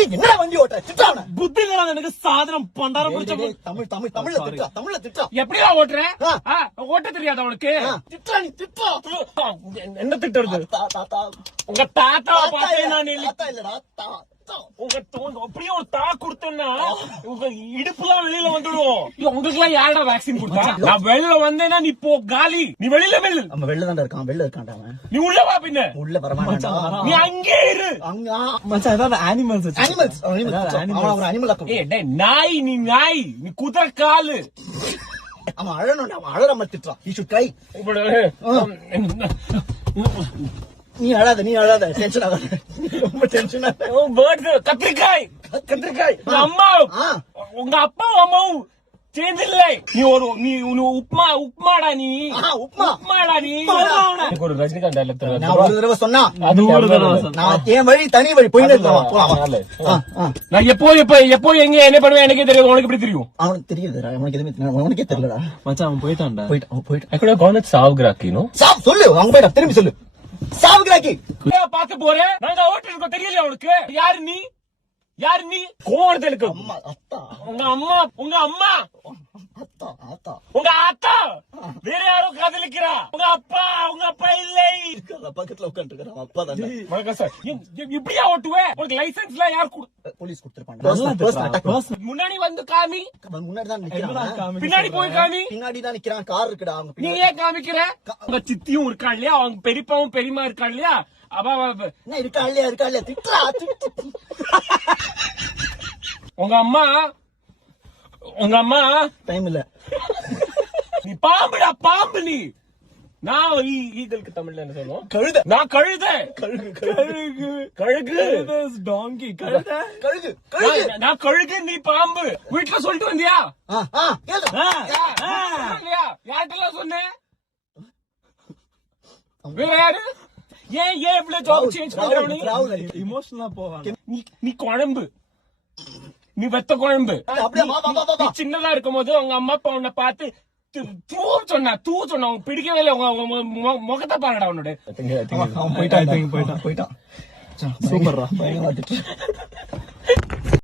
என்னடா வண்டி ஓட்ட திட்டான புத்தி இல்ல எனக்கு சாதனம் பண்டாரம் பிடிச்ச தமிழ்ல திட்டா எப்படியா ஓட்டுறேன் ஓட்ட தெரியாத உனக்கு திட்டா நீ திட்டா என்ன திட்டுறது உங்க தாத்தா பார்த்தேன் நான் இல்லடா உங்க அப்படியே ஒரு தா கொடுத்தேன்னா உங்க இடுப்புலாம் வெளியில வந்துடும். உங்களுக்கு எல்லாம் யாரா வேக்சின் கொடுத்தா? நான் வெளியில வந்தேன்னா நீ போ காலி. நீ வெளியில நம்ம வெளில தான் இருக்கான். வெளில இருக்கான்டா அவன். நீ உள்ள வா. பின்ன உள்ள வரமாட்டான்டா. நீ அங்கே இரு. அங்க மச்சான் அதான் அனிமல்ஸ் அவன் ஒரு அனிமல் ஆக்கும். ஏய் டேய் நாய், நீ நாய், நீ குதிரை காலு. அவன் அழணும். அவன் அழறாம திட்டுறான். You should try. நீ அழாத டென்ஷன் ஆகாத. ரொம்ப டென்ஷன் ஆகாத. கத்திரிக்காய் அம்மா உங்க அப்பா அம்மாவும் சேர்ந்து இல்லை. நீ உப்மாடா நீ உப்மாடா நீ. ஒரு ரஜினிகாந்த் டைலாக் நான் ஒரு தடவை சொன்னா அது ஒரு தடவை நான் என் வழி தனி வழி போயிட்டு நான் எப்போ எங்க என்ன பண்ணுவேன் எனக்கே தெரியும். உனக்கு எப்படி தெரியும்? அவனுக்கு தெரியுது. அவனுக்கு எதுவுமே உனக்கே தெரியலடா. மச்சான் அவன் போயிட்டான்டா. போயிட்டான். சாவுகிறாக்கி சொல்லு. அவங்க போயிட்டா திரும்பி சொல்லு. சாவுகிறாக்கி பாக்க போறேன். நாங்க ஓட்டு தெரியல அவனுக்கு. யாரு நீ கோவணத்தை இருக்கு. உங்க அம்மா உங்க அத்தா வேற யாரும் காதலிக்கிறா. உங்க அப்பா இல்லை. பக்கத்துல உட்காந்து அப்பா தான். வணக்கம் சார். இப்படியா ஓட்டுவே? உனக்கு லைசன்ஸ் எல்லாம் யார் போலீஸ் கொடுத்திருப்பாங்க. முன்னாடி வந்து காமி. முன்னாடி தான் நிக்கிறான். பின்னாடி போய் காமி. பின்னாடி தான் நிக்கிறான். கார் இருக்குடா. நீ ஏன் காமிக்கிற? உங்க சித்தியும் இருக்கா இல்லையா? அவங்க பெரியப்பாவும் பெரியமா இருக்கா இல்லையா? என்ன இருக்கா இல்லையா திட்டா. உங்க அம்மா டைம் இல்ல. நீ பாம்புடா பாம்பு. நீ நான் ஈகலுக்கு தமிழ்ல என்ன சொல்லுவோம்? கழுத. நான் கழுத. கழுகு டாங்கி. நான் கழுகு. நீ பாம்பு. வீட்டுல சொல்லிட்டு வந்தியா? யார்கிட்ட சொன்னேன்? வேற யாரு? ஏன் இவ்வளவு ஜாப் சேஞ்ச் பண்ற? இமோஷனலா போவாங்க. நீ குழம்பு. நீ வெத்த குழம்பு. சின்னதா இருக்கும் போது உங்க அம்மா அப்பா உன்னை பார்த்து தூ சொன்னா உனக்கு பிடிக்கவே இல்லை. உங்க முகத்தை பாருடா உன்னோட. போயிட்டான். சூப்பர்ரா.